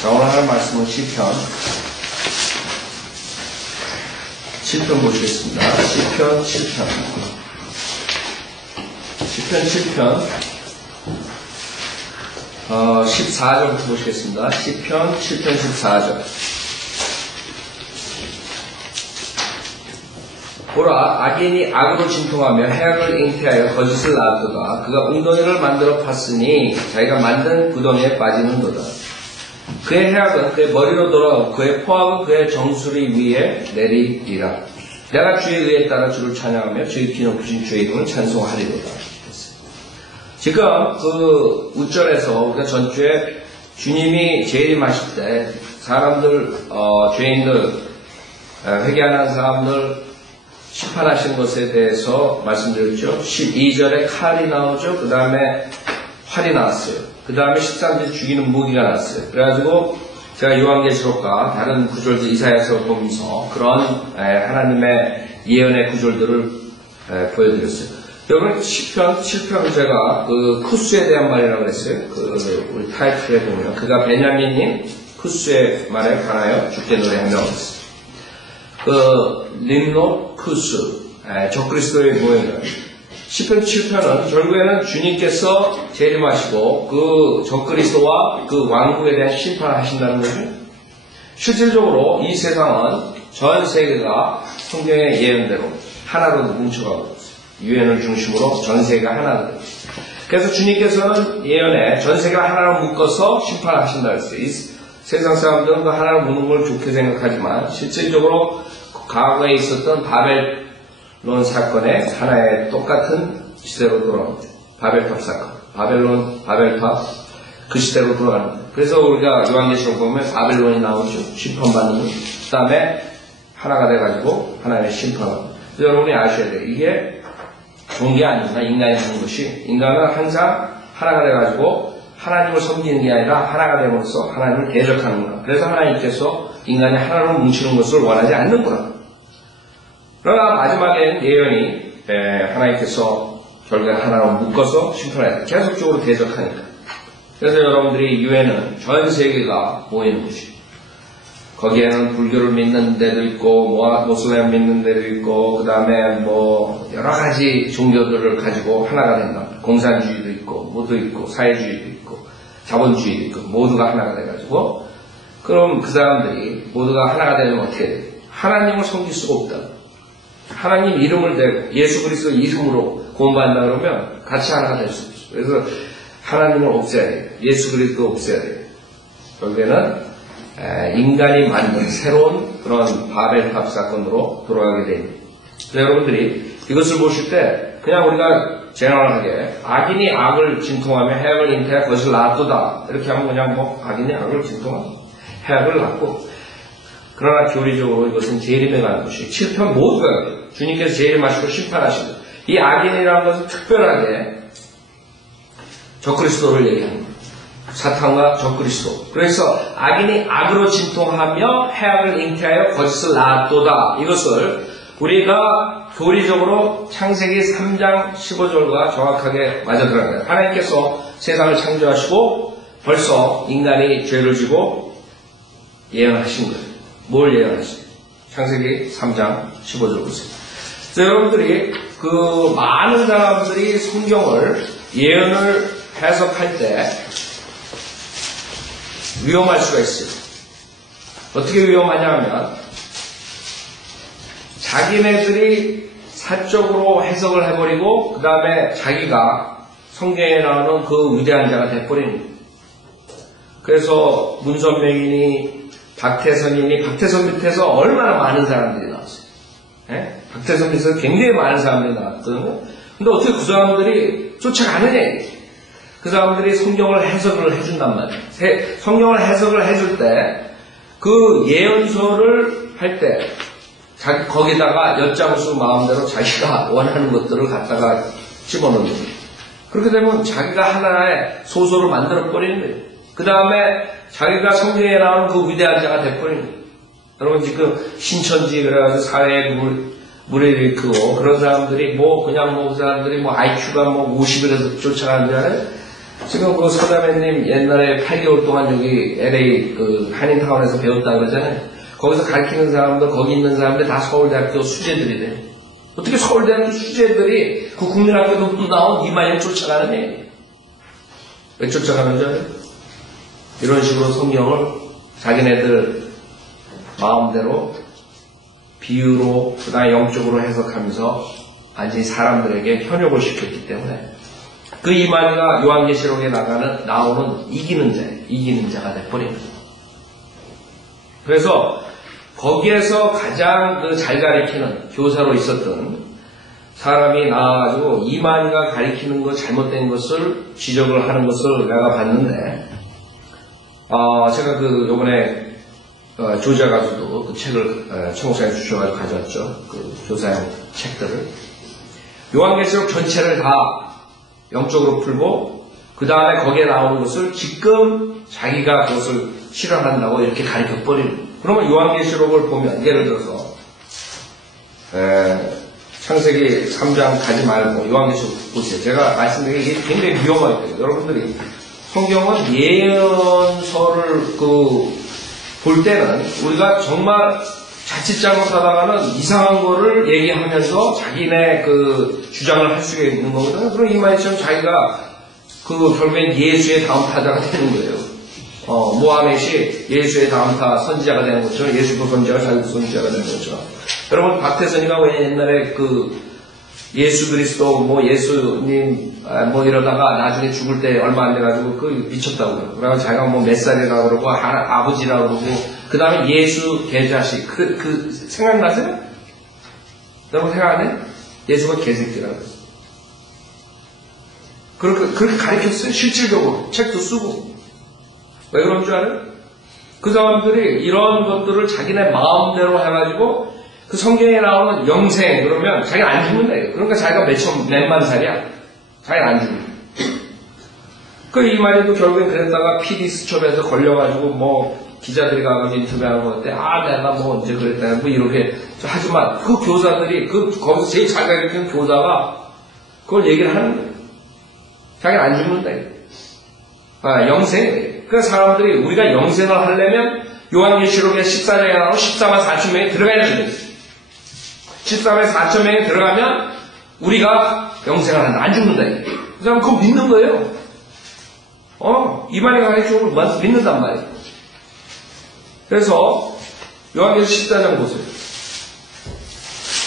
자, 오늘 하는 말씀은 시편 7편 보시겠습니다. 시편 7편 14절부터 보시겠습니다. 시편 7편 14절. 보라, 악인이 악으로 진통하며 해악을 잉태하여 거짓을 낳았도다. 그가 웅덩이를 만들어 팠으니 자기가 만든 구덩이에 빠지는도다. 그의 해악은 그의 머리로 돌아오고 그의 포악은 그의 정수리 위에 내리리라. 내가 주의 의에 따라 주를 찬양하며 주의 기높으신 주의 이름을 찬송하리로다. 지금 그 우절에서 우리가 전주에 주님이 재림하실 때 사람들, 죄인들, 회개하는 사람들 심판하신 것에 대해서 말씀드렸죠. 12절에 칼이 나오죠. 그 다음에 활이 나왔어요. 그 다음에 13절 죽이는 무기가 나왔어요. 그래가지고 제가 요한계시록과 다른 구절들 이사야서 보면서 그런 하나님의 예언의 구절들을 보여드렸어요. 여러분, 시편 7편 제가 그 쿠스에 대한 말이라고 그랬어요. 우리 타이틀에 보면 그가 베냐민님 쿠스의 말에 관하여 주께 노래하며 그랬어요. 림노 쿠스, 적그리스도의 모형을 시편 7편은 결국에는 주님께서 재림하시고 그 적그리스도와 그 왕국에 대한 심판을 하신다는 거죠. 실질적으로 이 세상은 전 세계가 성경의 예언대로 하나로 뭉쳐가고 있어요. 유엔을 중심으로 전 세계가 하나가 돼요. 그래서 주님께서는 예언에 전 세계가 하나로 묶어서 심판을 하신다 했어요. 이 세상 사람들은 그 하나로 묶는 걸 좋게 생각하지만 실질적으로 과거에 있었던 바벨론 사건의 하나의 똑같은 시대로 돌아옵니다. 바벨탑 사건, 바벨탑 그 시대로 돌아갑니다. 그래서 우리가 요한계시록 보면 바벨론이 나오죠. 심판받는 것. 그 다음에 하나가 돼가지고 하나님의 심판을. 여러분이 아셔야 돼요. 이게 좋은 게 아닙니다. 인간이 하는 것이. 인간은 항상 하나가 돼가지고 하나님을 섬기는 게 아니라 하나가 됨으로써 하나님을 대적하는구나. 그래서 하나님께서 인간이 하나로 뭉치는 것을 원하지 않는구나. 그러나 마지막엔 예언이 하나님께서 결국에 하나로 묶어서 심판해야 돼. 계속적으로 대적하니까. 그래서 여러분들이 유엔은 전 세계가 모이는 곳이에요. 거기에는 불교를 믿는 데도 있고 모슬렘 믿는 데도 있고 그 다음에 여러 가지 종교들을 가지고 하나가 된다. 공산주의도 있고 뭐도 있고 사회주의도 있고 자본주의도 있고 모두가 하나가 돼가지고 그럼 그 사람들이 모두가 하나가 되면 어떻게 돼요? 하나님을 섬길 수가 없다. 하나님 이름을 대고 예수 그리스도 이름으로 구원받는다 그러면 같이 하나가 될 수 없어요. 그래서 하나님을 없애야 돼요. 예수 그리스도 없애야 돼요. 결국에는 인간이 만든 새로운 그런 바벨탑 사건으로 돌아가게 됩니다. 여러분들이 이것을 보실 때 그냥 우리가 제너럴하게 악인이 악을 진통하며 해악을 잉태하여 그것을 낳았도다 이렇게 하면 그냥 악인이 악을 진통하고 해악을 낳고 그러나 교리적으로 이것은 재림에 관한 것이에요. 7편 모두가 주님께서 재림하시고 심판하시고 이 악인이라는 것은 특별하게 적그리스도를 얘기합니다. 사탄과 적그리스도. 그래서 악인이 악으로 진통하며 해악을 잉태하여 거짓을 낳았도다. 이것을 우리가 교리적으로 창세기 3장 15절과 정확하게 맞아들어야 돼요. 하나님께서 세상을 창조하시고 벌써 인간이 죄를 지고 예언하신 거예요. 뭘 예언하시죠? 창세기 3장 15절 보세요. 그래서 여러분들이 많은 사람들이 성경을 예언을 해석할 때 위험할 수가 있어요. 어떻게 위험하냐 하면 자기네들이 사적으로 해석을 해버리고 그 다음에 자기가 성경에 나오는 그 위대한 자가 돼버리는 거예요. 그래서 문선명이니 박태선 밑에서 얼마나 많은 사람들이 나왔어요. 박태선 밑에서 굉장히 많은 사람들이 나왔거든요. 근데 어떻게 그 사람들이 쫓아가느냐. 그 사람들이 성경을 해석을 해준단 말이에요. 성경을 해석을 해줄 때 그 예언서를 할 때 거기다가 엿장수 마음대로 자기가 원하는 것들을 갖다가 집어넣는 거예요. 그렇게 되면 자기가 하나의 소설을 만들어버리는 거예요. 그 다음에 자기가 성경에 나오는 그 위대한 자가 돼버리는 거예요. 여러분 지금 신천지 그래가지고 사회에 물에 일으키고 그런 사람들이 그 사람들이 IQ가 50이라도 쫓아가는 줄 알아요? 지금 그 서다매님 옛날에 8개월 동안 여기 LA 그 한인타운에서 배웠다 그러잖아요. 거기서 가르치는 사람들, 거기 있는 사람들 다 서울대학교 수재들이래. 어떻게 서울대학교 수재들이 그 국민학교 높은 나온 이마에 쫓아가는 애? 왜 쫓아가는 줄 알아요? 이런 식으로 성경을 자기네들 마음대로 비유로 그다음에 영적으로 해석하면서 완전히 사람들에게 현혹을 시켰기 때문에 그 이만희가 요한계시록에 나오는 이기는 자예요. 이기는 자가 돼버립니다. 그래서 거기에서 가장 그 잘 가리키는 교사로 있었던 사람이 나와가지고 이만희가 가리키는 거 잘못된 것을 지적을 하는 것을 내가 봤는데, 제가 그 요번에 조지아 가서도 그 책을 청구사에 주셔가지고 가져왔죠. 그 교사용 책들을. 요한계시록 전체를 다 영적으로 풀고 그 다음에 거기에 나오는 것을 지금 자기가 그것을 실현한다고 이렇게 가르쳐버리는. 그러면 요한계시록을 보면 예를 들어서 창세기 3장 가지 말고 요한계시록 보세요. 제가 말씀드린 게 굉장히 위험하거든요. 여러분들이 성경은 예언서를 볼 때는 우리가 정말 자칫 잘못하다가는 이상한 거를 얘기하면서 자기네 그 주장을 할 수가 있는 거거든요. 그럼 이만희처럼 자기가 결국엔 예수의 다음 타자가 되는 거예요. 모하멧이 예수의 다음 타 선지자가 되는 것처럼 예수도 선지자가 자기도 선지자가 되는 것처럼. 여러분 박태선이가 왜 옛날에 예수 그리스도 예수님 이러다가 나중에 죽을 때 얼마 안 돼가지고 미쳤다고 그래요. 그래서 자기가 몇 살이라고 그러고 아버지라고 그러고 그 다음에 예수 개자식 그 생각나세요? 여러분 생각 안 해? 예수가 개새끼라고 그렇게 가르쳤어요. 실질적으로 책도 쓰고. 왜 그런 줄 알아요? 그 사람들이 이런 것들을 자기네 마음대로 해가지고 그 성경에 나오는 영생 그러면 자기가 안 죽는다. 그러니까 자기가 몇만 살이야. 자기가 안 죽는다. 이만희도 결국엔 그랬다가 PD 수첩에서 걸려가지고 기자들이 가가지고 인터뷰하는 거 같대. 내가 언제 그랬다. 이렇게. 하지만 그 교사들이 거기서 제일 잘 가르치는 교사가 그걸 얘기를 하는 거예요. 자기가 안 죽는다. 영생. 그러니까 사람들이 우리가 영생을 하려면 요한계시록의 14장에 나오는 14만 4천 명이 들어가야 됩니다. 14만 4천 명이 들어가면 우리가 영생을 한다. 안 죽는다. 그 사람 그거 믿는 거예요. 이만희가 가르치는 걸 믿는단 말이에요. 그래서 요한계시록 14장 보세요.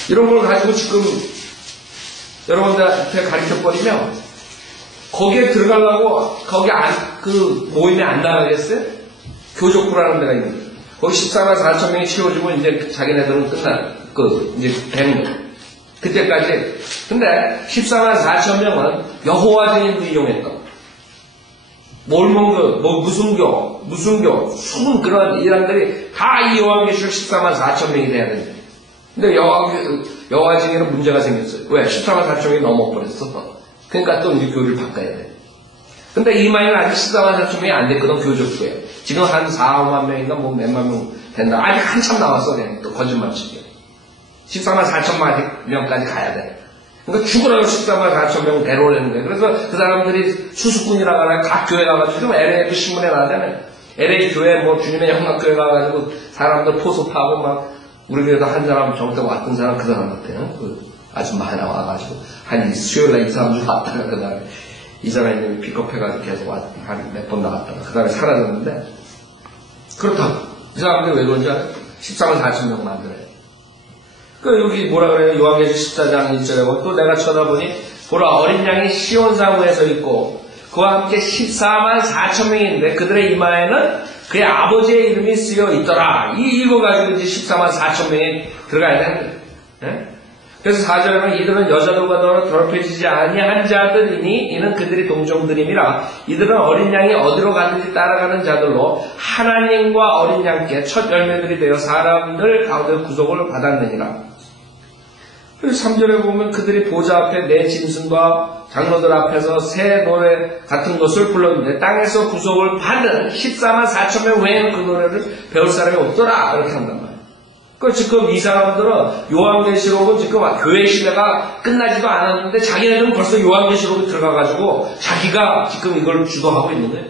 이런 걸 가지고 지금 여러분들한테 가르쳐버리면 거기에 들어가려고 거기 모임에 안 나가겠어요? 교족부라는 데가 있는데 거기 14만 4천 명이 채워지면 이제 자기네들은 이제 되는 거예요. 그때까지. 근데 14만 4천 명은 여호와 증인도 이용했다고. 뭘 먹는 무슨 교, 수은 그런 이란들이 다 이 요한계시록 14만 4천 명이 돼야 되는데. 근데 여호와 증인은 문제가 생겼어요. 왜? 14만 4천 명이 넘어버렸어. 그러니까 또 이제 교리를 바꿔야 돼. 근데 이만희는 아직 14만 4천 명이 안 됐거든, 교족부에. 지금 한 4, 5만 명인가 몇만 명 된다. 아직 한참 남았어, 그냥 또 거짓말치기. 14만 4천만 명까지 가야 돼. 그러니까 죽으라고 14만 4천 명 데려오려는 거예요. 그래서 그 사람들이 수수꾼이라고 하나 각 교회 가가지고, 지금 LA도 신문에 나왔잖아요. LA 교회 주님의 영락교회 가가지고 사람들 포섭하고 우리 교회도 한 사람 저부터 왔던 사람 그 사람 같아요. 아줌마 하나 와가지고 한 수요일날 2, 3주 왔다가 그 다음에 이 사람이 픽업해가지고 계속 한 몇 번 나왔다가 그 다음에 사라졌는데 그렇다고 이 사람들이 왜 그런지 알아요? 14만 4천 명 만들어요. 여기 뭐라 그래요? 요한계시록 14장 1절에 또 내가 쳐다보니 보라 어린 양이 시온상우에 서 있고 그와 함께 14만 4천 명이 있는데 그들의 이마에는 그의 아버지의 이름이 쓰여 있더라. 이거 가지고 이제 14만 4천 명이 들어가야 되는 거예요. 네? 그래서 4절에는 이들은 여자들과 더러 더럽혀지지 아니한 자들이니 이는 그들이 동정들임이라. 이들은 어린 양이 어디로 가든지 따라가는 자들로 하나님과 어린 양께 첫 열매들이 되어 사람들 가운데 구속을 받았느니라. 그래서 3절에 보면 그들이 보좌 앞에 내 짐승과 장로들 앞에서 새 노래 같은 것을 불렀는데 땅에서 구속을 받은 14만 4천 명 외에는 그 노래를 배울 사람이 없더라. 이렇게 한단 말이에요. 그 지금 이 사람들은 요한계시록은 지금 교회 시대가 끝나지도 않았는데 자기네들은 벌써 요한계시록에 들어가가지고 자기가 지금 이걸 주도하고 있는 거예요.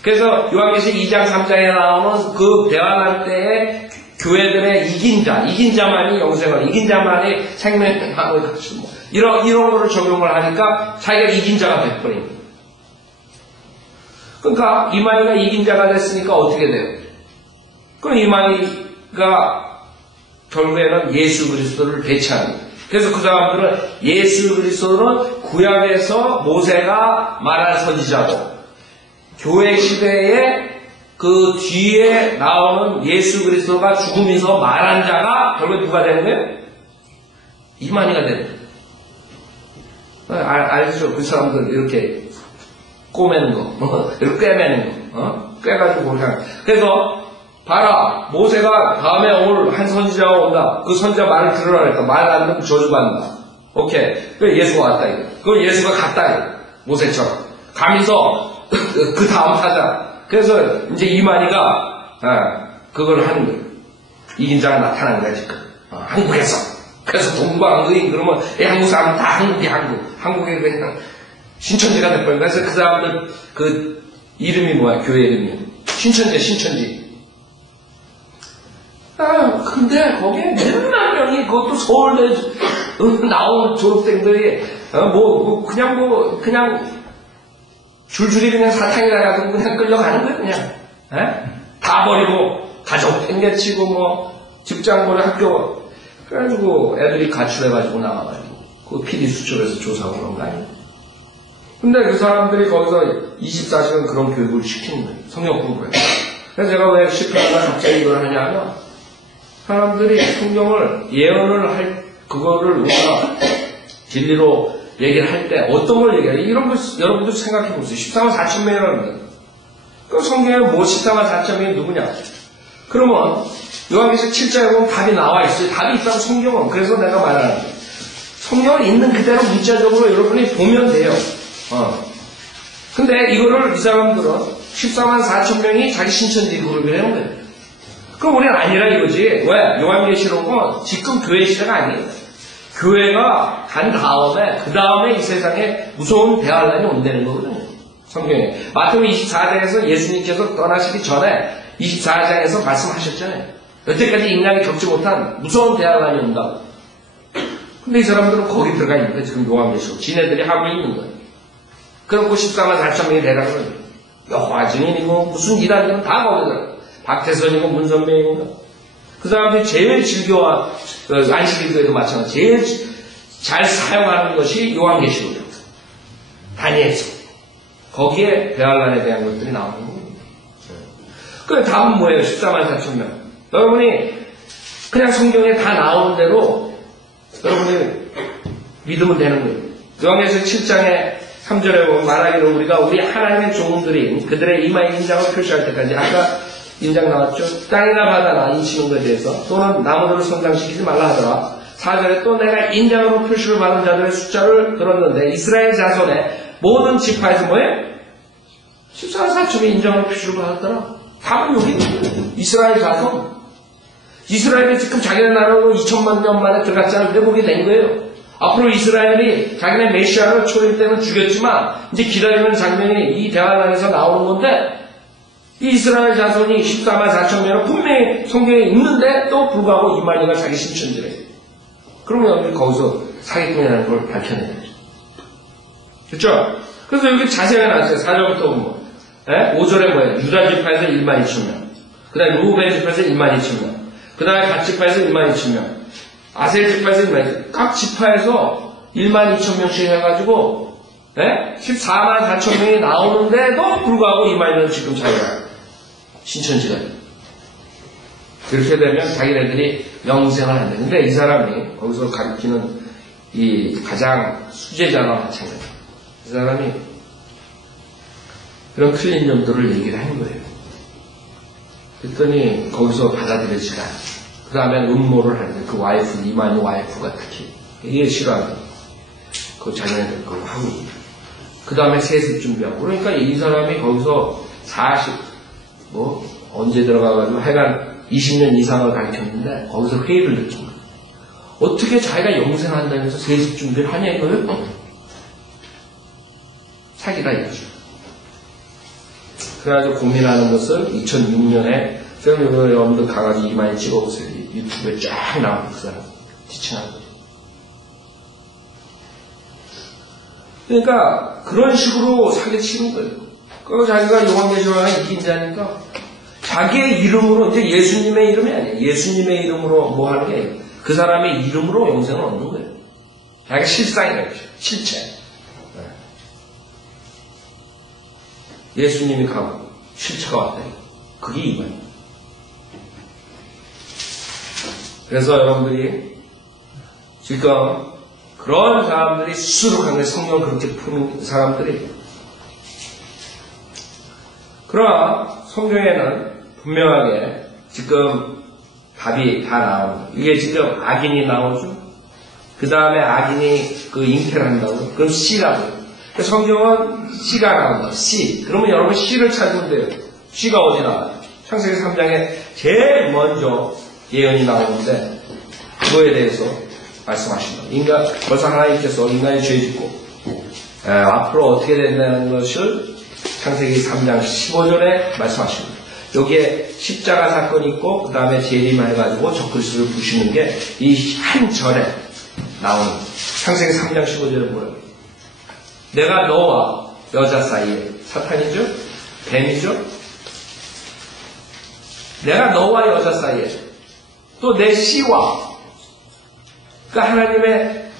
그래서 요한계시록 2장 3장에 나오는 그 대환란 때에 교회들의 이긴 자만이 영생을, 이긴 자만이 생명을 갖추고 뭐 이런 거를 적용을 하니까 자기가 이긴 자가 돼버린 거예요. 그러니까 이만희가 이긴 자가 됐으니까 어떻게 돼요? 그럼 이만희가 결국에는 예수 그리스도를 대체하는 거예요. 그래서 그 사람들은 예수 그리스도는 구약에서 모세가 말한 선지자고 교회 시대에 그 뒤에 나오는 예수 그리스도가 죽으면서 말한 자가 결국 누가 되는 거예요? 이만희가 되는 거예요. 알죠? 그 사람들 이렇게 꼬매는 거, 이렇게 꿰매는 거, 꿰가지고 그렇게 하는 거. 그래서 봐라, 모세가 다음에 오늘 한 선지자가 온다. 그 선지자 말을 들으라 그랬다. 말 안 듣면 저주받는다. 오케이. 그 예수가 왔다 이거. 그 예수가 갔다 이거. 모세처럼 가면서 그 다음 타자. 그래서 이제 이만희가 그걸 하는 거예요. 이긴 자가 나타난 거야 지금 한국에서. 그래서 동방의 그러면 한국 사람은 다 한국에 그냥 신천지가 됐거든요. 그래서 그 사람들 그 이름이 뭐야? 교회 이름이 신천지. 근데 거기에 몇만 명이 그것도 서울대 나온 졸업생들이 그냥 줄줄이 그냥 사탕이 나가지고 그냥 끌려가는 거예요, 그냥. 다 버리고, 가족 팽개치고, 직장 버리고 학교. 그래가지고 애들이 가출해가지고 나와가지고, 그 PD수첩에서 조사하고 그런 거 아니에요? 근데 그 사람들이 거기서 24시간 그런 교육을 시키는 거예요. 성경 공부에. 그래서 제가 왜 실패하나 갑자기 이걸 하냐면, 사람들이 성경을 예언을 그거를 우리가 진리로 얘기를 할 때 어떤 걸 얘기해요? 이런 거 여러분들 생각해 보세요. 14만 4천 명이라는 거예요. 그럼 성경에 14만 4천 명이 누구냐? 그러면 요한계시록 7장에 보면 답이 나와 있어요. 답이 있다고 성경은. 그래서 내가 말하는 거예요. 성경을 있는 그대로 문자적으로 여러분이 보면 돼요. 근데 이거를 이 사람들은 14만 4천 명이 자기 신천지 그룹을 해놓은 거예요. 그럼 우리는 아니라 이거지. 왜? 요한계시록은 지금 교회 시대가 아니에요. 교회가 간 다음에 그 다음에 이 세상에 무서운 대환란이 온다는 거거든요. 성경에 마태복음 24장에서 예수님께서 떠나시기 전에 24장에서 말씀하셨잖아요. 여태까지 인간이 겪지 못한 무서운 대환란이 온다고. 근데 이 사람들은 거기 들어가 있는 거예요. 지금 요한계시록 지네들이 하고 있는 거예요. 그렇고 14만 4천 명이 되라고 그래요. 여호와 증인이고 무슨 이단들은 다 거기 들어가. 박태선이고 문선명이고 그 사람들이 제일 즐겨와 안식일교회도 마찬가지 제일 잘 사용하는 것이 요한계시록이에요. 다니엘서 거기에 대환란에 대한 것들이 나오는 거예요. 그 답은 뭐예요? 14만 4천 명. 여러분이 그냥 성경에 다 나오는 대로 여러분이 믿으면 되는 거예요. 요한계시록 7장에 3절에 보면 말하기를 우리가 우리 하나님의 종들이 그들의 이마에 인장을 표시할 때까지 아까 인장 나왔죠. 땅이나 바다나 인치는 것에 대해서 또는 나무들을 손상시키지 말라 하더라. 4절에 또 내가 인장으로 표시를 받은 자들의 숫자를 들었는데 이스라엘 자손의 모든 지파에서 뭐예요? 14만 4천이 인장으로 표시를 받았더라. 답은 여기 이스라엘 자손. 이스라엘이 지금 자기네 나라로 2000만 년 만에 들어갔잖아요. 회복이 된 거예요. 앞으로 이스라엘이 자기네 메시아를 초림 때는 죽였지만 이제 기다리는 장면이 이 대환란에서 나오는 건데 이 이스라엘 자손이 14만 4천 명은 분명히 성경에 있는데 또 불구하고 이만희가 자기 신천지래. 그러면 여러분이 거기서 사기꾼이라는 걸 밝혀내야 되죠. 그렇죠? 그래서 여기 자세하게 나왔어요. 4절부터 보면 5절에 뭐예요? 유다 지파에서 1만 2천 명, 그 다음에 루벤 지파에서 1만 2천 명, 그 다음에 갓 지파에서 1만 2천 명, 아셀 지파에서 1만 2천 명, 각 지파에서 1만 2천 명씩 해가지고 14만 4천 명이 나오는데도 불구하고 이만희는 지금 자기가 신천지가 그렇게 되면 자기네들이 영생을 한다. 근데 이 사람이 거기서 가르치는 이 가장 수제자와 마찬가지예요. 이 사람이 그런 틀린 점들을 얘기를 한 거예요. 그랬더니 거기서 받아들여지가 않아요. 그 다음에 음모를 하는데 그 와이프, 이만희 와이프가 특히 이게 싫어하는 그 자기네들 그걸 하고 그 다음에 세습 준비하고 그러니까 이 사람이 거기서 언제 들어가가지고 하여간 20년 이상을 가르쳤는데 거기서 회의를 느낀 거예요. 어떻게 자기가 영생한다면서 세습 준비를 하냐 이거예요? 사기다 이거죠. 그래가지고 고민하는 것을 2006년에 여러분들 가가지고 이마에 찍어보세요. 유튜브에 쫙 나오는 그 사람 지칭하는 거죠. 그러니까 그런 식으로 사기치는 거예요. 그리고 자기가 요한계시록에 이긴 자니까 자기의 이름으로, 이제 예수님의 이름이 아니에요. 예수님의 이름으로 뭐 하는 게 아니에요. 그 사람의 이름으로 영생을 얻는 거예요. 자기가 실상이라고 했죠. 실체. 예수님이 가고 실체가 왔다. 그게 이거예요. 그래서 여러분들이 지금 그런 사람들이 스스로 강하게 성령을 그렇게 푸는 사람들이, 그러나 성경에는 분명하게 지금 답이 다 나옵니다. 이게 지금 악인이 나오죠. 그 다음에 악인이 그 잉태를 한다고. 그럼 C라고. 성경은 C가 나온다. C. 그러면 여러분 C를 찾으면 돼요. C가 어디 나와요? 창세기 3장에 제일 먼저 예언이 나오는데 그거에 대해서 말씀하신다. 벌써 하나님께서 인간이 죄 짓고 앞으로 어떻게 된다는 것을 창세기 3장 15절에 말씀하십니다. 여기에 십자가 사건이 있고 그 다음에 재림해가지고 적그리스도를 부시는 게 이 한 절에 나오는 창세기 3장 15절에 뭐예요? 내가 너와 여자 사이에, 사탄이죠? 뱀이죠? 내가 너와 여자 사이에, 또 내 씨와, 그러니까 하나님의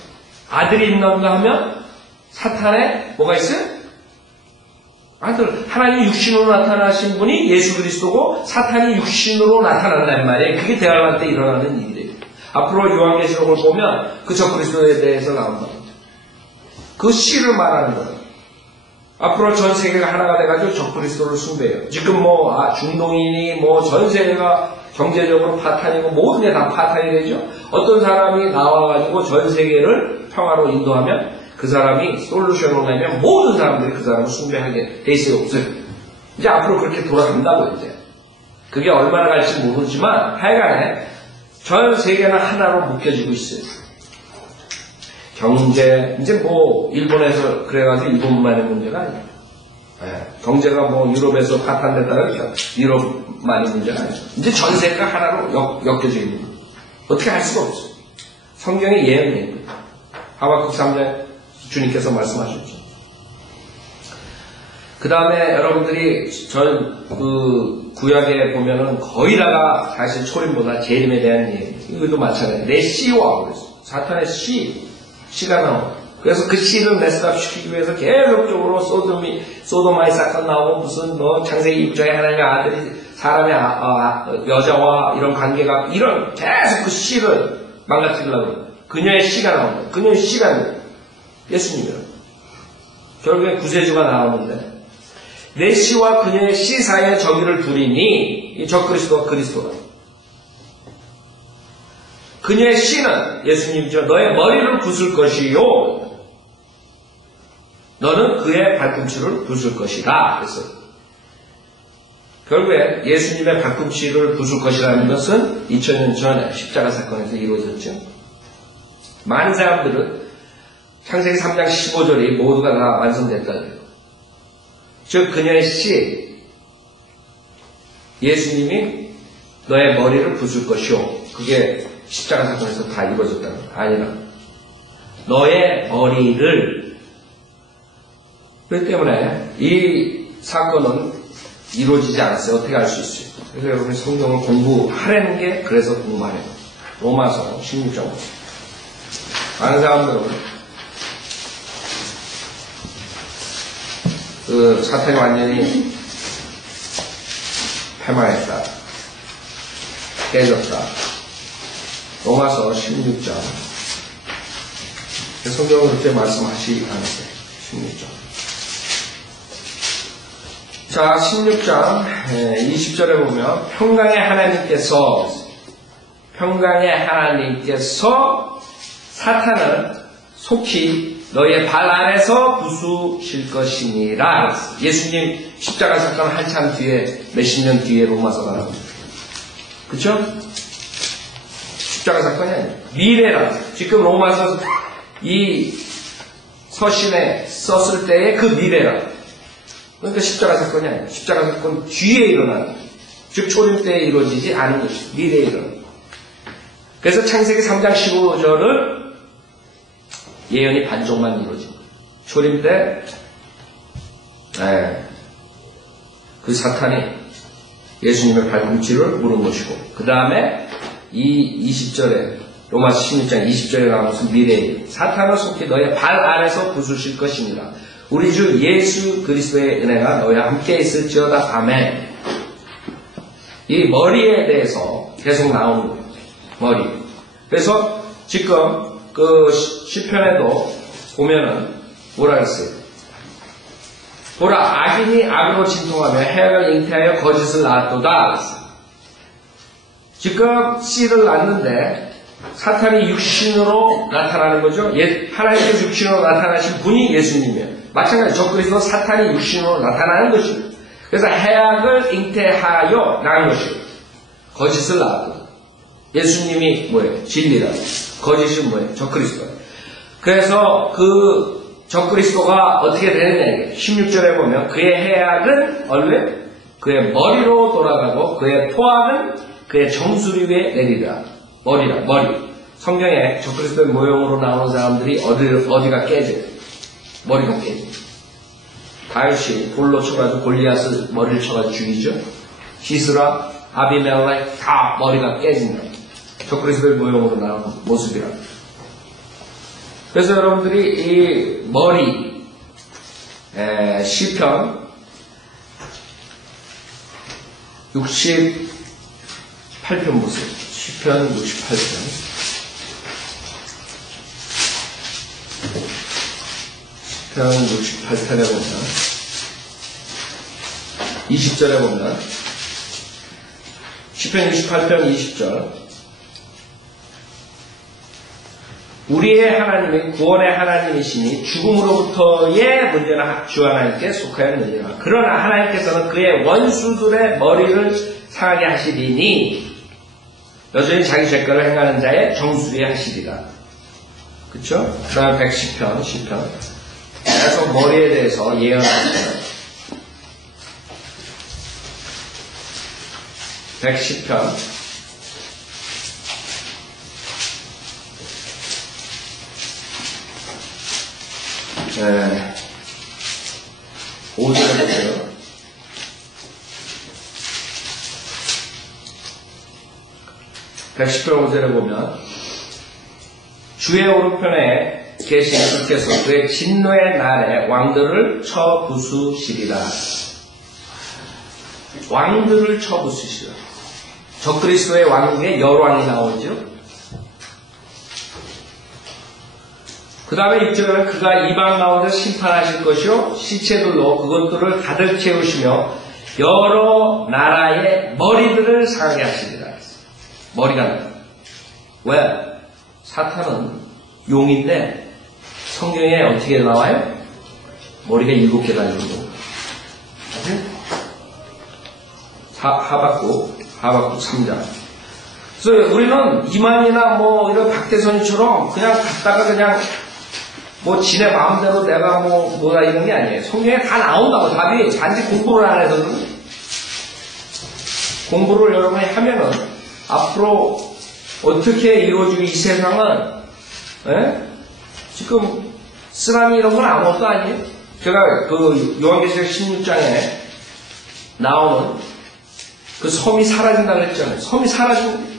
아들이 있는가 하면 사탄에 뭐가 있어요? 아들, 하나님이 육신으로 나타나신 분이 예수 그리스도고 사탄이 육신으로 나타난단 말이에요. 그게 대환란 때 일어나는 일이에요. 앞으로 요한계시록을 보면 그 적그리스도에 대해서 나온다. 그 씨를 말하는 거예요. 앞으로 전 세계가 하나가 돼가지고 적그리스도를 숭배해요. 지금 중동인이 전 세계가 경제적으로 파탄이고 모든 게 다 파탄이 되죠. 어떤 사람이 나와가지고 전 세계를 평화로 인도하면 그 사람이 솔루션을 내면 모든 사람들이 그 사람을 숭배하게 돼 있어요. 없어요. 이제 앞으로 그렇게 돌아간다고 이제. 그게 얼마나 갈지 모르지만 하여간에 전 세계는 하나로 묶여지고 있어요. 경제, 이제 일본에서 그래가지고 일본만의 문제가 아니에요. 경제가 유럽에서 파탄됐다가 그러니까 유럽만의 문제가 아니죠. 이제 전 세계가 하나로 엮여져 있는 거예요. 어떻게 할 수가 없어요. 성경의 예언이에요. 하박국 3장 주님께서 말씀하셨죠. 그 다음에 여러분들이 구약에 보면은 거의 다가 사실 초림보다 재림에 대한 얘기. 이것도 마찬가지예요. 내 씨와 그랬어요. 사탄의 씨가 나와요. 그래서 그 씨를 메스답시키기 위해서 계속적으로 소돔아의 사건 나오고 무슨 창세기 6장에 하나님의 아들이 사람의 여자와 이런 관계가 이런 계속 그 씨를 망가뜨리려고 해요. 그녀의 씨가 나옵니다. 그녀의 씨가 예수님이에요. 결국에 구세주가 나오는데 내 씨와 그녀의 씨 사이에 저기를 두리니 이 적그리스도와 그리스도가 그녀의 씨는 예수님이죠. 너의 머리를 부술 것이요 너는 그의 발꿈치를 부술 것이다. 그래서 결국에 예수님의 발꿈치를 부술 것이라는 것은 2000년 전에 십자가 사건에서 이루어졌죠. 많은 사람들은 창세기 3장 15절이 모두가 다 완성됐다. 즉 그녀의 씨 예수님이 너의 머리를 부술 것이요. 그게 십자가 사건에서 다 이루어졌다는 거예요. 아니라 너의 머리를 그렇기 때문에 이 사건은 이루어지지 않았어요. 어떻게 알 수 있어요? 그래서 여러분이 성경을 공부하라는 게 그래서 공부하는 거예요. 로마서 16장 많은 사람들은 사탄이 완전히 패망했다. 깨졌다. 로마서 16장. 성경은 그렇게 말씀하시지 않았어요. 16장. 자, 16장 20절에 보면 평강의 하나님께서 사탄을 속히 너희의 발 아래서 부수실 것이니라. 예수님 십자가 사건 한참 뒤에, 몇십 년 뒤에 로마서가 나옵니다. 그쵸? 십자가 사건이 아니에요. 미래라. 지금 로마서 이 서신에 썼을 때의 그 미래라. 그러니까 십자가 사건이 아니에요. 십자가 사건 뒤에 일어나는, 즉 초림 때에 이루어지지 않은 것이 미래에 일어나는. 그래서 창세기 3장 15절은 예언이 반쪽만 이루어진 거예요. 초림 때 그 사탄이 예수님의 발꿈치를 물은 것이고, 그 다음에 이 20절에 로마서 16장 20절에 나온 것은 미래에 사탄을 속히 너의 발 아래서 부수실 것이니라. 우리 주 예수 그리스도의 은혜가 너희와 함께 있을지어다. 아멘. 이 머리에 대해서 계속 나오는 거예요. 머리. 그래서 지금 그 시편에도 보면은 뭐라 그랬어요? 보라, 악인이 악으로 진통하며 해악을 잉태하여 거짓을 낳았도다. 지금 씨를 낳는데 사탄이 육신으로 나타나는 거죠. 하나님께서 육신으로 나타나신 분이 예수님이에요. 마찬가지 적그리스도 사탄이 육신으로 나타나는 것이에요. 그래서 해악을 잉태하여 낳은 것이에요. 거짓을 낳았거든. 예수님이 뭐예요? 진리다. 거짓은 뭐예요? 적그리스도. 그래서 그 적그리스도가 어떻게 되느냐 이게 16절에 보면 그의 해악은 얼른 그의 머리로 돌아가고 그의 토악은 그의 정수리 위에 내리라. 머리라. 머리. 성경에 적그리스도의 모형으로 나오는 사람들이 어디가 깨져요? 머리가 깨져요. 다윗이 돌로 쳐가지고 골리앗을 머리를 쳐가지고 죽이죠. 시스라, 아비멜렉 다 머리가 깨진다. 적그리스도의 모형으로 나오는 모습이라. 그래서 여러분들이 이 머리 시편 68편 보세요. 시편 68편. 시편 68편에 보면 20절에 보면 시편 68편 20절 우리의 하나님이 구원의 하나님이시니 죽음으로부터의 문제는 주 하나님께 속하였느니라. 그러나 하나님께서는 그의 원수들의 머리를 상하게 하시리니 여전히 자기 죄가를 행하는 자의 정수리 하시리라. 그쵸? 그 다음 110편, 10편. 계속 머리에 대해서 예언하잖아요. 110편. 네. 5절에 보세요. (110편) 5절에 보면 주의 오른편에 계신 주께서 그의 진노의 날에 왕들을 쳐 부수시리라. 왕들을 쳐 부수시리라. 적그리스도의 왕국에 열왕이 나오죠. 그 다음에 6절에는 그가 이방 가운데 심판하실 것이요 시체들로 그것들을 가득 채우시며 여러 나라의 머리들을 상하게 하시리라. 머리가 나요. 왜? 사탄은 용인데 성경에 어떻게 나와요? 머리가 7개 달린 거. 하박국 3장. 그래서 우리는 이만희나 뭐 이런 박대선이처럼 그냥 갔다가 그냥 뭐 지네 마음대로 내가 뭐다 이런 게 아니에요. 성경에 다 나온다고 답이. 단지 공부를 안 해서는. 공부를 여러분이 하면은 앞으로 어떻게 이루어지고 이 세상은 지금 쓰나미 이런 건 아무것도 아니에요. 제가 그 요한계시록 16장에 나오는 그 섬이 사라진다고 그랬잖아요. 섬이 사라지고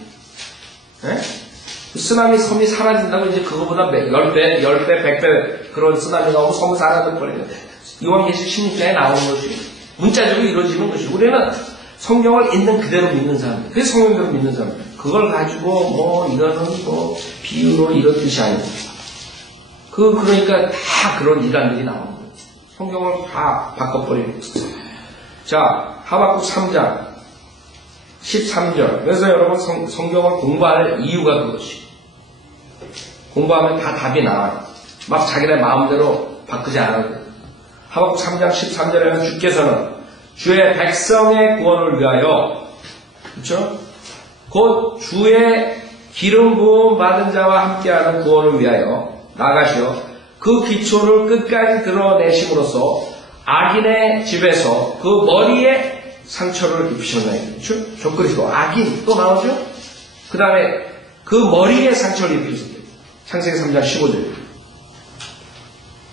그 쓰나미 섬이 사라진다고 이제 그거보다 10배, 100배 그런 쓰나미가 오고 섬이 사라져버리는데 요한계시록 16장에 나오는 것이 문자적으로 이루어지는 것이 우리는 성경을 있는 그대로 믿는 사람들. 그게 성경대로 믿는 사람들. 그걸 가지고 뭐 이거는 뭐 비유로 이런 뜻이 아니고 그러니까 다 그런 이단들이 나오는 거예요. 성경을 다 바꿔버리는 거예요. 자, 하박국 3장 13절. 그래서 여러분 성경을 공부할 이유가 그것이. 공부하면 다 답이 나와요. 막 자기네 마음대로 바꾸지 않아도 하박국 3장 13절에는 주께서는 주의 백성의 구원을 위하여 그렇죠? 곧 주의 기름 부음 받은 자와 함께하는 구원을 위하여 나가시어 그 기초를 끝까지 드러내심으로써 악인의 집에서 그 머리에 상처를 입히셨나이다. 그렇죠? 적그리스도 악인 또 나오죠? 그 다음에 그 머리에 상처를 입히셨대요. 창세기 3장 15절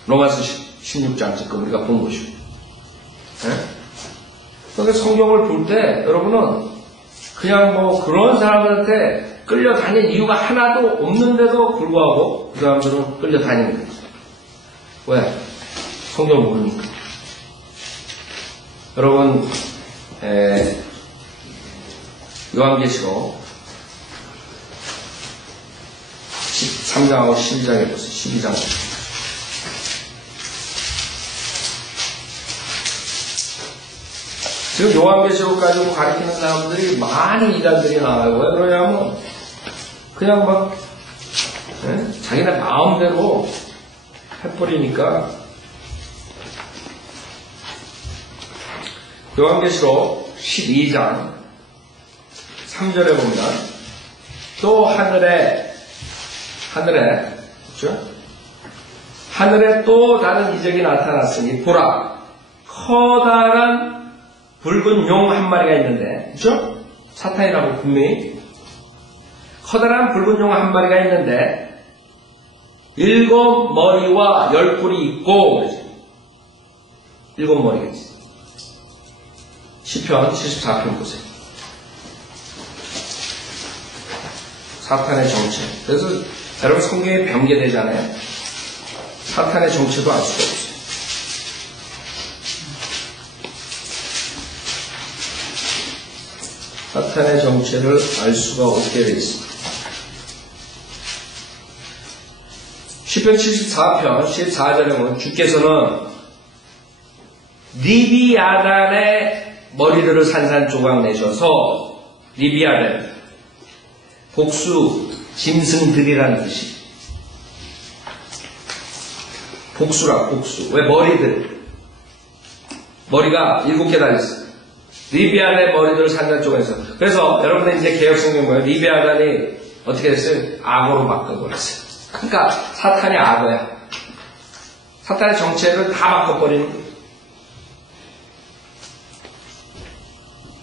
로마서 16장 지금 우리가 본 것이고 그러니까 성경을 볼 때 여러분은 그냥 뭐 그런 사람들한테 끌려다닐 이유가 하나도 없는데도 불구하고 그 사람들은 끌려다니는 거예요. 왜? 성경을 모르니까. 여러분 요한계시록 13장하고 12장에 보세요. 12장 지금 요한계시록 가지고 가르치는 사람들이 많은 이단들이 나와요. 왜 그러냐면 그냥 막 자기네 마음대로 해버리니까. 요한계시록 12장 3절에 보면 또 하늘에 그렇죠? 하늘에 또 다른 이적이 나타났으니 보라 커다란 붉은 용 한 마리가 있는데, 그죠? 사탄이라고 분명히. 커다란 붉은 용 한 마리가 있는데, 7 머리와 10뿔이 있고, 그러죠? 7 머리가 있어요. 시편 74편 보세요. 사탄의 정체. 그래서 여러분 성경에 변개되잖아요. 사탄의 정체도 알 수가 없어요. 사탄의 정체를 알 수가 없게 되어 있습니다. 시편 74편 14절에 보면 주께서는 리비아단의 머리들을 산산조각 내셔서 리비아단 복수 짐승들이라는 뜻이 복수라 복수 왜 머리가 7개 달렸어요. 리비아단의 머리들을 산산조각해서 그래서 여러분들 이제 개혁성경 보면 리비아단이 어떻게 됐어요? 악어로 바꿔버렸어요. 그러니까 사탄이 악어야. 사탄의 정체를 다 바꿔버리는 거예요.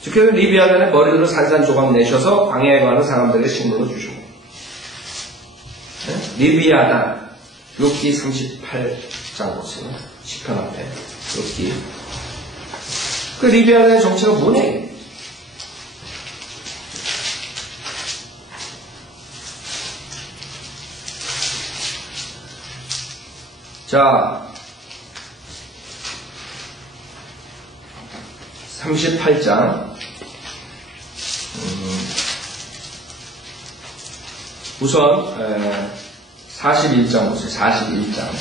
주께서 리비아단의 머리들을 산산조각 내셔서 광야에 가는 사람들에게 식물로 주시고 리비아단 욥기 38장 보세요. 시편 앞에 욥기 그 리비아단의 정체가 뭐냐? 자, 38장 우선 41장 보세요. 41장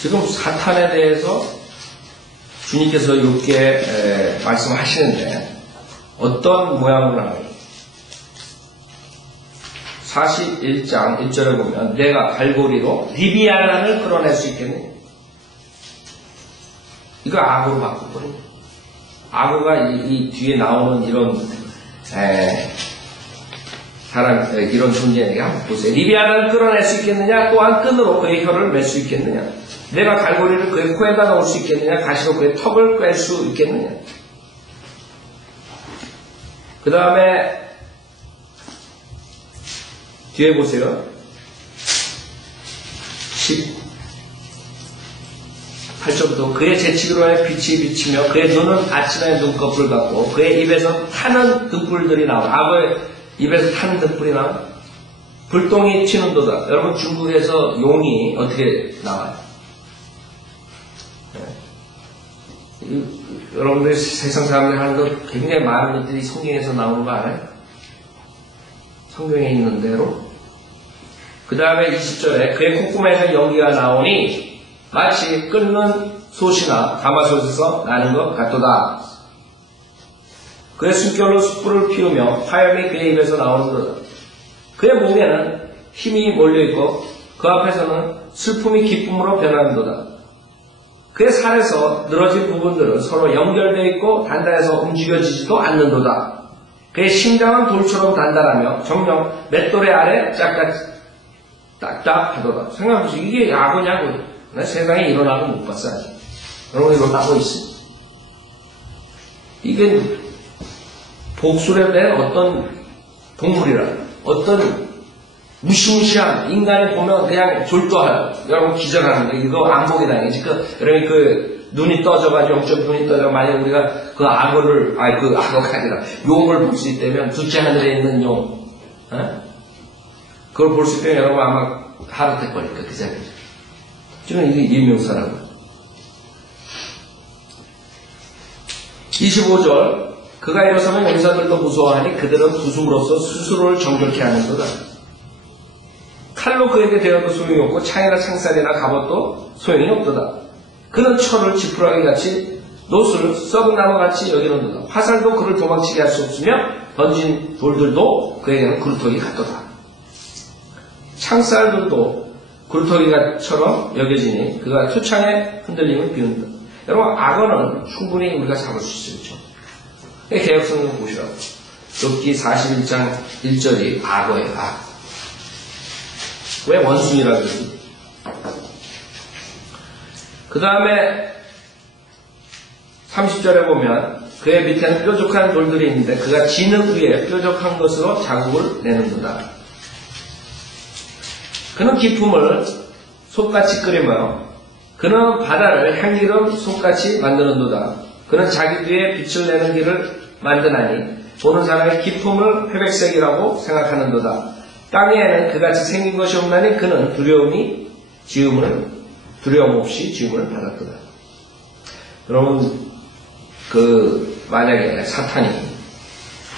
지금 사탄에 대해서 주님께서 이렇게 말씀하시는데 어떤 모양으로 나와요? 41장 1절에 보면 내가 갈고리로 리비아단을 끌어낼 수 있겠느냐? 이거 악어로 바꿔버린 거예요. 악어가 이 뒤에 나오는 이런 이런 존재에게 한번 보세요. 리비아단을 끌어낼 수 있겠느냐? 또한 끈으로 그의 혀를 맬 수 있겠느냐? 내가 갈고리를 그의 코에다 넣을 수 있겠느냐? 가시로 그의 턱을 꿰 수 있겠느냐? 그 다음에 뒤에 보세요. 18절부터 그의 재치기로 하여 빛이 비치며 그의 눈은 아침의 눈꺼풀 같고 그의 입에서 타는 등불들이 나와. 악어의 입에서 타는 등불이 나와. 불똥이 튀는도다. 여러분 중국에서 용이 어떻게 나와요? 여러분들이 세상 사람들이 하는 거 굉장히 많은 것들이 성경에서 나오는 거 알아요? 성경에 있는 대로. 그 다음에 20절에 그의 콧구멍에서 연기가 나오니 마치 끓는 솥이나 가마솥에서 나는 것 같도다. 그의 숨결로 숯불을 피우며 화염이 그의 입에서 나오는 것. 그의 몸에는 힘이 몰려있고 그 앞에서는 슬픔이 기쁨으로 변하는도다. 그의 살에서 늘어진 부분들은 서로 연결되어 있고 단단해서 움직여지지도 않는도다. 그의 심장은 돌처럼 단단하며 정녕 맷돌의 아래 딱딱하도다. 생각해보세요. 이게 악어냐고. 나 세상에 이런 악어 못 봤어 아직. 여러분 이런 악어 있어. 이게 복수에 대한 어떤 동물이라 어떤 무시무시한 인간을 보면 그냥 졸도하요. 여러분 기절하는 거 이거 안 보게 당하지. 여러분 그 눈이 떠져가지고 영적 눈이 떠져 만약 우리가 그 악어를 그 악어가 아니라 용을 볼 수 있다면 둘째 하늘에 있는 용, 그걸 볼 수 있다면 여러분 아마 하루택 걸릴 거야 그 자리에. 지금 이게 이명사라고. 25절 그가 일어서면 용사들도 무서워하니 그들은 부숨으로써 스스로를 정결케 하는도다. 칼로 그에게 대어도 소용이 없고 창이나 창살이나 갑옷도 소용이 없도다. 그는 철을 지푸라기 같이 노스를 썩은 나무같이 여기는도다. 화살도 그를 도망치게 할 수 없으며 던진 돌들도 그에게는 굴뚝이 같도다. 창살들도 굴뚝이처럼 여겨지니 그가 투창에 흔들림을 비운다. 여러분 악어는 충분히 우리가 잡을 수 있죠. 개혁성경 보시라고. 욥기 41장 1절이 악어예요. 악. 왜 원숭이라고 그러지? 그 다음에 30절에 보면 그의 밑에는 뾰족한 돌들이 있는데 그가 진흙 위에 뾰족한 것으로 자국을 내는도다. 그는 기품을 솥같이 끓이며 그는 바다를 향기름 솥같이 만드는도다. 그는 자기 뒤에 빛을 내는 길을 만드나니 보는 사람의 기품을 회백색이라고 생각하는도다. 땅에는 그같이 생긴 것이 없나니 그는 두려움 없이 지음을 받았도다. 여러분, 만약에 사탄이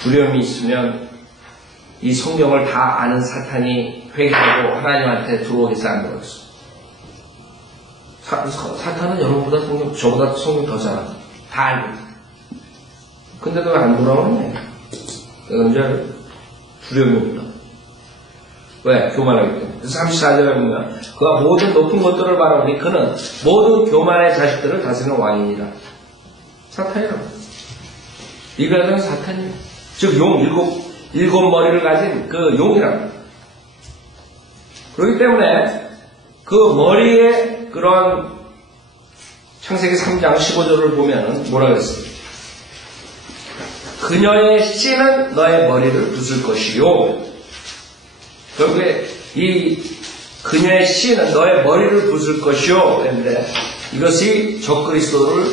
두려움이 있으면 이 성경을 다 아는 사탄이 회개하고 하나님한테 들어오겠어, 안 들어오겠어? 사탄은 여러분보다 저보다 성경 더 잘 알아. 다 알고. 근데도 왜 안 돌아오는 거야? 이제 두려움이 없다. 왜? 교만하기 때문에. 그래서 34절에 보면 그가 모든 높은 것들을 바라보니 그는 모든 교만의 자식들을 다스리는 왕이니라. 사탄이라고. 이거는 사탄이에요. 즉 일곱 머리를 가진 그 용이라고. 그렇기 때문에 그 머리에 그런 창세기 3장 15절을 보면 뭐라 그랬어요? 그녀의 씨는 너의 머리를 부술 것이요. 결국에 이 그녀의 씨는 너의 머리를 부술 것이요. 그런데 이것이 적그리스도를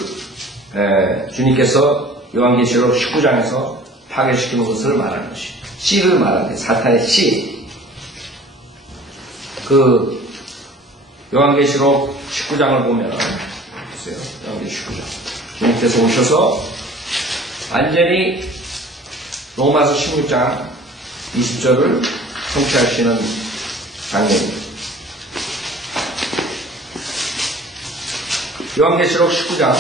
주님께서 요한계시록 19장에서 파괴시키는 것을 말하는 것이 씨를 말하는 게 사탄의 씨. 그 요한계시록 19장을 보면 보세요. 요한계시록 19장 주님께서 오셔서 완전히 로마서 16장 20절을 성취하시는 장면입니다. 요한계시록 19장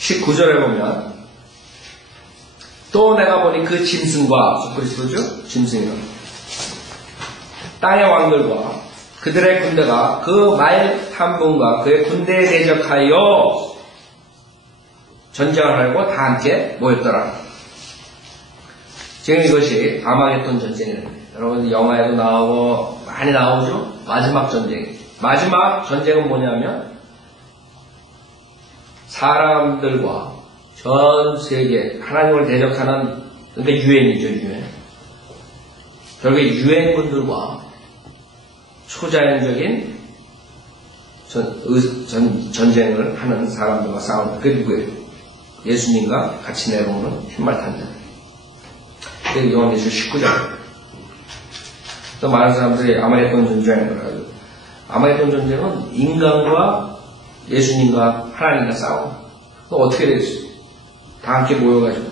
19절에 보면 또 내가 보니 그 짐승과 그리스도죠? 짐승이라 땅의 왕들과 그들의 군대가 그 말 탐분과 그의 군대에 대적하여 전쟁을 하려고 다 함께 모였더라. 지금 이것이 아마겟돈 전쟁이랍니다. 여러분 영화에도 나오고 많이 나오죠? 마지막 전쟁. 마지막 전쟁은 뭐냐면 사람들과 전 세계 하나님을 대적하는 그러니까 유엔이죠. 유엔. 결국에 유엔군들과 초자연적인 전쟁을 하는 사람들과 싸우는 그게 누구예요? 예수님과 같이 내려오는 흰말 탄 자. 그게 요한계시록 19장. 또 많은 사람들이 아마겟돈 전쟁을 하고 아마겟돈 전쟁은 인간과 예수님과 하나님과 싸워. 또 어떻게 되겠어요? 다 함께 모여가지고.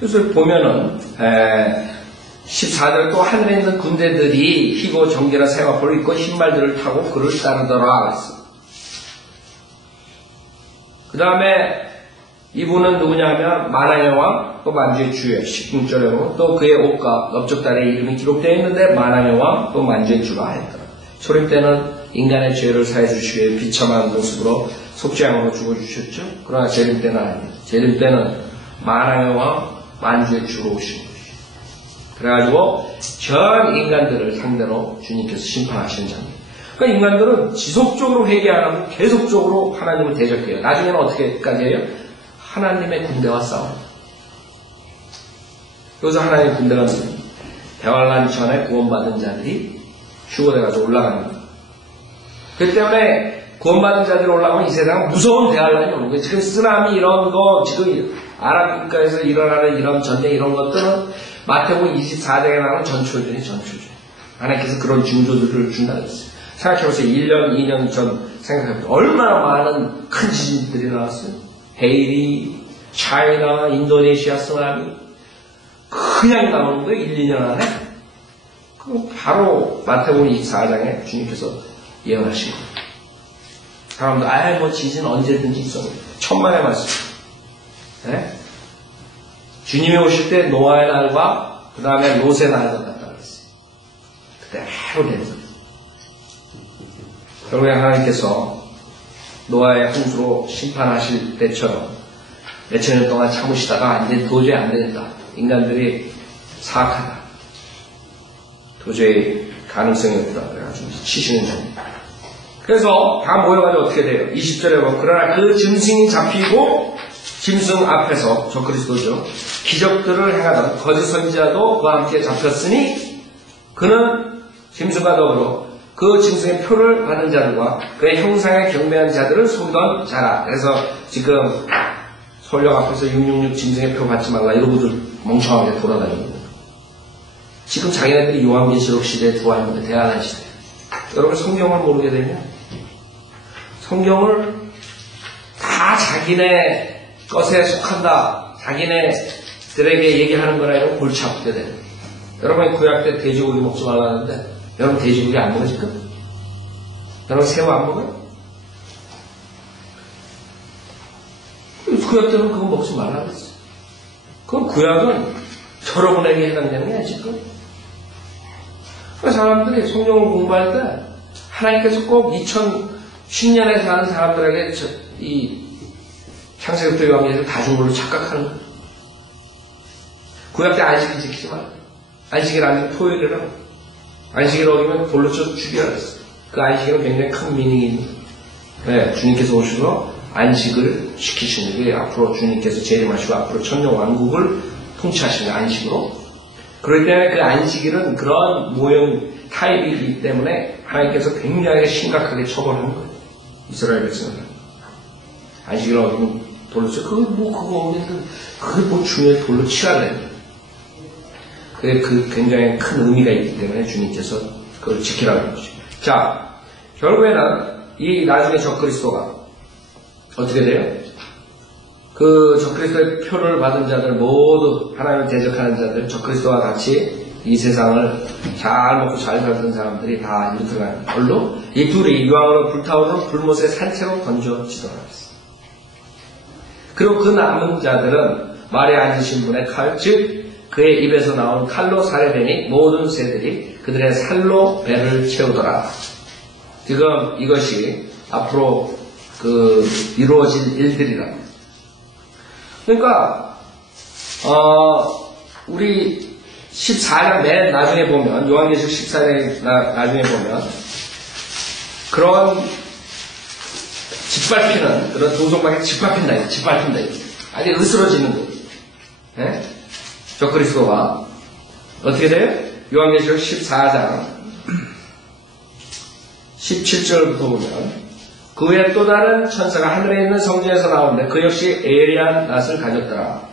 그래서 보면은 14절 또 하늘에 있는 군대들이 희고 정결한 세마포를 입고 흰말들을 타고 그를 따르더라 그랬어요. 그 다음에 이분은 누구냐면 만왕의 왕, 또 만주의 주예요. 16절에 보면 또 그의 옷과 넓적다리의 이름이 기록되어 있는데 만왕의 왕, 또 만주의 주라 했더라. 초림 때는 인간의 죄를 사해 주시기 위해 비참한 모습으로 속죄양으로 죽어주셨죠. 그러나 재림 때는 아닙니다. 재림 때는 만왕의 왕, 만주의 주로 오신 것이죠. 그래가지고 전 인간들을 상대로 주님께서 심판하시는 장면. 그러니까 인간들은 지속적으로 회개 안 하고 계속적으로 하나님을 대적해요. 나중에는 어떻게까지 해요? 하나님의 군대와 싸워요. 그래서 하나님의 군대가 누굽니까? 대환란 전에 구원받은 자들이 휴거돼가지고 올라가는 거예요. 그렇기 때문에 구원받은 자들이 올라가면 이 세상은 무서운 대환란이 오는 거예요. 지금 쓰나미 이런 거, 지금 아랍 국가에서 일어나는 이런 전쟁 이런 것들은 마태복음 24장에 나오는 전초전이 전초전. 하나님께서 그런 징조들을 준다 그랬어요. 생각해보세요. 1년, 2년 전 생각해보세요. 얼마나 많은 큰 지진들이 나왔어요. 헤이리, 차이나, 인도네시아 쓰나미 그냥 나오는 거예요. 1, 2년 안에. 그럼 바로 마태복음 24장에 주님께서 예언하신 거예요. 사람들 뭐 지진 언제든지 있어요. 천만의 말씀. 네? 주님이 오실 때 노아의 날과 그 다음에 롯의 날과 같다 그랬어요. 그대로 되는 거예요. 결국에 하나님께서 노아의 홍수로 심판하실 때처럼 몇천 년 동안 참으시다가 이제 도저히 안 되겠다. 인간들이 사악하다. 도저히 가능성이 없다. 그래가지고 치시는 겁니다. 그래서 다 모여가지고 어떻게 돼요? 20절에 보면 그러나 그 짐승이 잡히고 짐승 앞에서 저 그리스도죠. 기적들을 행하던 거짓 선지자도 그와 함께 잡혔으니 그는 짐승과 더불어 그 짐승의 표를 받은 자들과 그의 형상에 경배한 자들을 속이던 자라. 그래서 지금 설령 앞에서 666 짐승의 표 받지 말라 이러고들 멍청하게 돌아다니는 거예요. 지금 자기네들이 요한계시록 시대에 들어왔는데 대환란 시대. 여러분 성경을 모르게 되면 성경을 다 자기네 것에 속한다. 자기네들에게 얘기하는 거라 이러고 골치 아프게 돼요. 여러분이 구약 때 돼지고기 먹지 말라는데 여러분 돼지고기 안 먹어 지금? 여러분 새우 안 먹어요? 구약 때는 그거 먹지 말라 그랬어. 그럼 구약은 여러분에게 해당되는 게 아니야 지금. 사람들이 성경을 공부할 때 하나님께서 꼭 2010년에 사는 사람들에게 이 창세기부터 요한계시록 다 준 걸로 착각하는 거예요. 구약 때 안식일 지키지 마. 안식일 안 지키면 토요일이라고. 안식일 어기면 돌로 쳐서 죽여야 했어. 그 안식일은 굉장히 큰 미닝이 있는 거예요. 네, 주님께서 오셔서 안식을 시키시는 게 앞으로 주님께서 재림하시고 앞으로 천년 왕국을 통치하시는 안식으로. 그렇기 때문에 그 안식일은 그런 모형 타입이기 때문에 하나님께서 굉장히 심각하게 처벌하는 거예요. 이스라엘 백성을. 안식일 어기면 돌로 쳐. 그거 어기는데 그게 뭐 중요해 돌로 치라래. 그게 굉장히 큰 의미가 있기 때문에 주님께서 그걸 지키라는 거죠. 자, 결국에는 이 나중에 적그리스도가 어떻게 돼요? 그 적그리스도의 표를 받은 자들 모두 하나님을 대적하는 자들 적그리스도와 같이 이 세상을 잘 먹고 잘 살던 사람들이 다 일로 들어가는 걸로 이 둘이 유황으로 불타오르는 불못의 산채로 던져지더라 했어요. 그리고 그 남은 자들은 말에 앉으신 분의 칼, 즉 그의 입에서 나온 칼로 살해되니 모든 새들이 그들의 살로 배를 채우더라. 지금 이것이 앞으로 이루어질 일들이라. 그러니까 우리 14장 맨 나중에 보면 요한계시록 14장 나중에 보면 그런 짓밟히는 그런 도성방에 짓밟힌다. 아주 으스러지는 거예요. 네? 적그리스도가 어떻게 돼요? 요한계시록 14장 17절부터 보면 그 외에 또 다른 천사가 하늘에 있는 성전에서 나오는데 그 역시 예리한 낫을 가졌더라.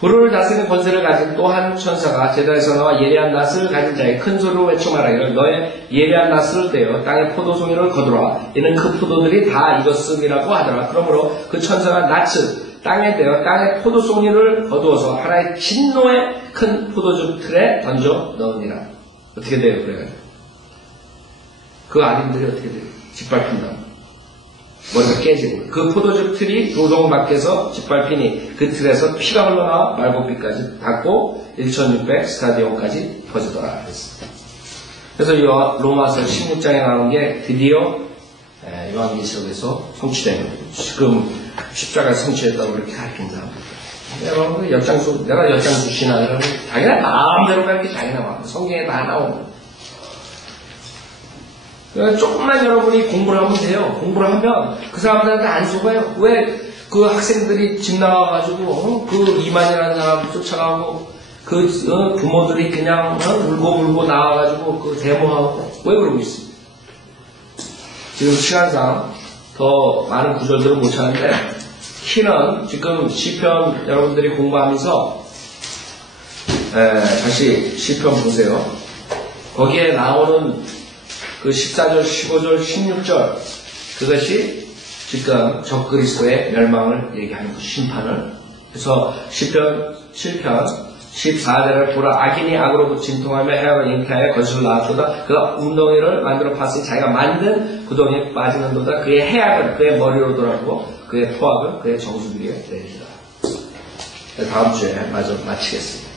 불을 다스리는 권세를 가진 또 한 천사가 제단에서 나와 예리한 낫을 가진 자에게 큰 소리로 외쳐 말하기를 너의 예리한 낫을 대어 땅의 포도송이를 거두라. 이는 그 포도들이 다 익었음이라고 하더라. 그러므로 그 천사가 낫을 땅에 대어 땅의 포도송이를 거두어서 하나의 진노의 큰 포도주 틀에 던져 넣으니라. 어떻게 돼요? 그래요? 그 아린들이 어떻게 돼요? 짓밟힌다. 머리가 깨지고 그 포도즙 틀이 도동 밖에서 짓밟히니 그 틀에서 피가 흘러나와 말고비까지 닿고 1600 스타디온까지 퍼지더라. 그래서 이 로마서 16장에 나오는 게 드디어 요한계시록에서 성취되는 거예요. 지금 십자가 성취했다고 그렇게 가르친다. 여러분 내가 엿장수 신앙을 자기나 마음대로 가르쳐 자기나 마음 성경에 다 나오는 거예요. 조금만 여러분이 공부를 하면 돼요. 공부를 하면 그 사람들한테 안 속아요. 왜 그 학생들이 집 나와가지고 그 이만이라는 사람 쫓아가고 그 부모들이 그냥 울고 나와가지고 그 데모하고 왜 그러고 있습니까? 지금 시간상 더 많은 구절들을 못 찾는데 키는 지금 시편 여러분들이 공부하면서 다시 시편 보세요. 거기에 나오는 그 14절, 15절, 16절 그것이 지금 적그리스도의 멸망을 얘기하는 그 심판을. 그래서 시편 7편 14절을 보라. 악인이 악으로 진통하며 해악을 잉태하여 거짓을 낳았도다. 그가 웅덩이를 만들어 팠으니 자기가 만든 구덩이에 빠지는도다. 그의 해악은 그의 머리로 돌아오고 그의 토악은 그의 정수 위에 내리리라. 다음 주에 마치겠습니다.